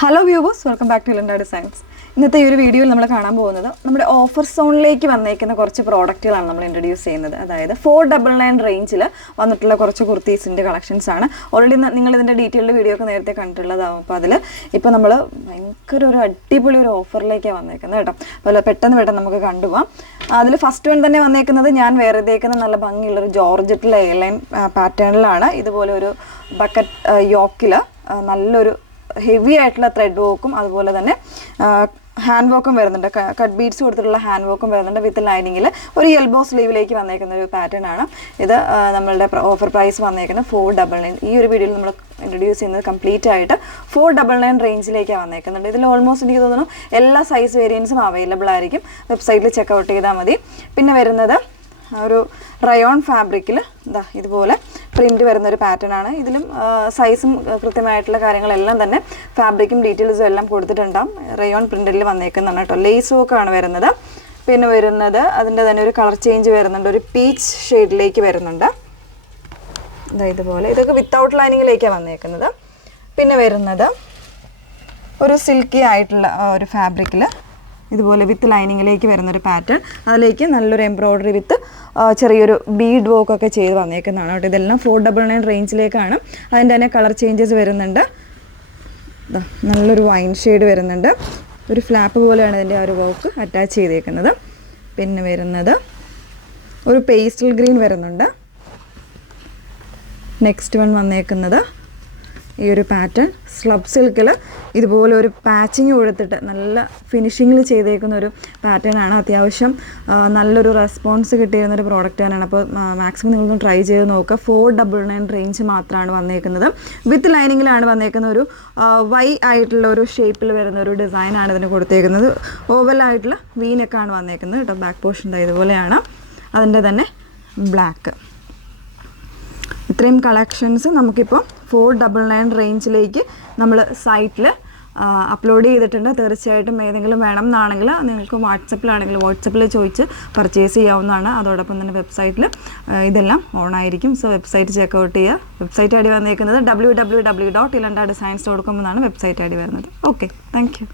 Hello viewers, welcome back to ഇലണ്ട designs. ഇന്നത്തെ ഈ ഒരു വീഡിയോയിൽ നമ്മൾ കാണാൻ പോകുന്നത് നമ്മുടെ ഓഫർ സോണിലേക്ക് വന്നേക്കുന്ന കുറച്ച് പ്രോഡക്റ്റുകളാണ് നമ്മൾ ഇൻട്രൊഡ്യൂസ് ചെയ്യുന്നത്. അതായത് 499 റേഞ്ചിൽ വന്നിട്ടുള്ള കുറച്ച് കുർത്തീസിൻ്റെ കളക്ഷൻസ് ആണ്. ഓൾറെഡി നിങ്ങൾ ഇതിൻ്റെ ഡീറ്റെയിൽഡ് വീഡിയോ ഒക്കെ നേരത്തെ കണ്ടിട്ടുള്ളതാവും. അപ്പോൾ അതിൽ ഇപ്പോൾ നമ്മൾ ഭയങ്കര ഒരു അടിപൊളി ഒരു ഓഫറിലേക്കാണ് വന്നേക്കുന്നത് കേട്ടോ. അപ്പോൾ പെട്ടെന്ന് നമുക്ക് കണ്ടുപോകാം. അതിൽ ഫസ്റ്റ് വൺ തന്നെ വന്നേക്കുന്നത് ഞാൻ വേറെ തേക്കുന്ന നല്ല ഭംഗിയുള്ളൊരു ജോർജറ്റിലെ എയർലൈൻ പാറ്റേണിലാണ്. ഇതുപോലെ ഒരു ബക്കറ്റ് യോക്കിൽ നല്ലൊരു ഹെവി ആയിട്ടുള്ള ത്രെഡ് വർക്കും അതുപോലെ തന്നെ ഹാൻഡ് വർക്കും വരുന്നുണ്ട്. കട്ട് ബീഡ്സ് കൊടുത്തിട്ടുള്ള ഹാൻഡ് വർക്കും വരുന്നുണ്ട്. വിത്ത് ലൈനിങ്ങിൽ ഒരു എൽബോ സ്ലീവിലേക്ക് വന്നേക്കുന്ന ഒരു പാറ്റേൺ ആണ് ഇത്. നമ്മളുടെ ഓഫർ പ്രൈസ് വന്നേക്കുന്നത് 499. ഈ ഒരു വീഡിയോയിൽ നമ്മൾ ഇൻട്രൊഡ്യൂസ് ചെയ്യുന്നത് കംപ്ലീറ്റ് ആയിട്ട് 499 റേഞ്ചിലേക്കാണ് വന്നേക്കുന്നുണ്ട്. ഇതിൽ ഓൾമോസ്റ്റ് എനിക്ക് തോന്നുന്നു എല്ലാ സൈസ് വേരിയൻസും അവൈലബിൾ ആയിരിക്കും. വെബ്സൈറ്റിൽ ചെക്കൗട്ട് ചെയ്താൽ മതി. പിന്നെ വരുന്നത് ഒരു റയോൺ ഫാബ്രിക്കിൽ ഇതുപോലെ പ്രിൻറ്റ് വരുന്നൊരു പാറ്റേൺ ആണ്. ഇതിലും സൈസും കൃത്യമായിട്ടുള്ള കാര്യങ്ങളെല്ലാം തന്നെ ഫാബ്രിക്കും ഡീറ്റെയിൽസും എല്ലാം കൊടുത്തിട്ടുണ്ടാകും. റയോൺ പ്രിൻറ്റിൽ വന്നേക്കുന്നതാണ് കേട്ടോ. ലേസ് വർക്കാണ് വരുന്നത്. പിന്നെ വരുന്നത് അതിൻ്റെ തന്നെ ഒരു കളർ ചേഞ്ച് വരുന്നുണ്ട്. ഒരു പീച്ച് ഷെയ്ഡിലേക്ക് വരുന്നുണ്ട്. ഇതുപോലെ ഇതൊക്കെ വിത്തൗട്ട് ലൈനിങ്ങിലേക്കാണ് വന്നേക്കുന്നത്. പിന്നെ വരുന്നത് ഒരു സിൽക്കി ആയിട്ടുള്ള ഒരു ഫാബ്രിക്കിൽ ഇതുപോലെ വിത്ത് ലൈനിങ്ങിലേക്ക് വരുന്നൊരു പാറ്റേൺ. അതിലേക്ക് നല്ലൊരു എംബ്രോയ്ഡറി വിത്ത് ചെറിയൊരു ബീഡ് വർക്കൊക്കെ ചെയ്ത് വന്നേക്കുന്നതാണ് കേട്ടോ. ഇതെല്ലാം 499 റേഞ്ചിലേക്കാണ്. അതിൻ്റെ തന്നെ കളർ ചേഞ്ചസ് വരുന്നുണ്ട്. നല്ലൊരു വൈൻ ഷെയ്ഡ് വരുന്നുണ്ട്. ഒരു ഫ്ലാപ്പ് പോലെയാണ് ഇതിൻ്റെ ആ ഒരു വർക്ക് അറ്റാച്ച് ചെയ്തേക്കുന്നത്. പിന്നെ വരുന്നത് ഒരു പേസ്റ്റൽ ഗ്രീൻ വരുന്നുണ്ട്. നെക്സ്റ്റ് വൺ വന്നേക്കുന്നത് ഈ ഒരു പാറ്റേൺ സ്ലബ് സിൽക്കിൽ ഇതുപോലെ ഒരു പാച്ചിങ് കൊടുത്തിട്ട് നല്ല ഫിനിഷിങ്ങിൽ ചെയ്തേക്കുന്ന ഒരു പാറ്റേൺ ആണ്. അത്യാവശ്യം നല്ലൊരു റെസ്പോൺസ് കിട്ടിയിരുന്നൊരു പ്രോഡക്റ്റ് തന്നെയാണ്. അപ്പോൾ മാക്സിമം നിങ്ങളൊന്ന് ട്രൈ ചെയ്ത് നോക്കുക. 499 റേഞ്ച് മാത്രമാണ് വന്നേക്കുന്നത്. വിത്ത് ലൈനിങ്ങിലാണ് വന്നേക്കുന്ന ഒരു വൈ ആയിട്ടുള്ള ഒരു ഷേപ്പിൽ വരുന്ന ഒരു ഡിസൈനാണ് ഇതിന് കൊടുത്തേക്കുന്നത്. ഓവലായിട്ടുള്ള വീനൊക്കെയാണ് വന്നേക്കുന്നത് കേട്ടോ. ബാക്ക് പോർഷൻ ഇതുപോലെയാണ്. അതിൻ്റെ തന്നെ ബ്ലാക്ക്. ഇത്രയും കളക്ഷൻസ് നമുക്കിപ്പോൾ 499 റേഞ്ചിലേക്ക് നമ്മൾ സൈറ്റിൽ അപ്ലോഡ് ചെയ്തിട്ടുണ്ട്. തീർച്ചയായിട്ടും ഏതെങ്കിലും വേണം എന്നാണെങ്കിൽ നിങ്ങൾക്ക് വാട്സപ്പിൽ ചോദിച്ച് പർച്ചേസ് ചെയ്യാവുന്നതാണ്. അതോടൊപ്പം തന്നെ വെബ്സൈറ്റിൽ ഇതെല്ലാം ഓൺ ആയിരിക്കും. സോ വെബ്സൈറ്റ് ചെക്കൗട്ട് ചെയ്യുക. വെബ്സൈറ്റ് ഐ ഡി വന്നേക്കുന്നത് www.ilandadesigns.com എന്നാണ് വെബ്സൈറ്റ് ഐ ഡി വരുന്നത്. Okay, thank you.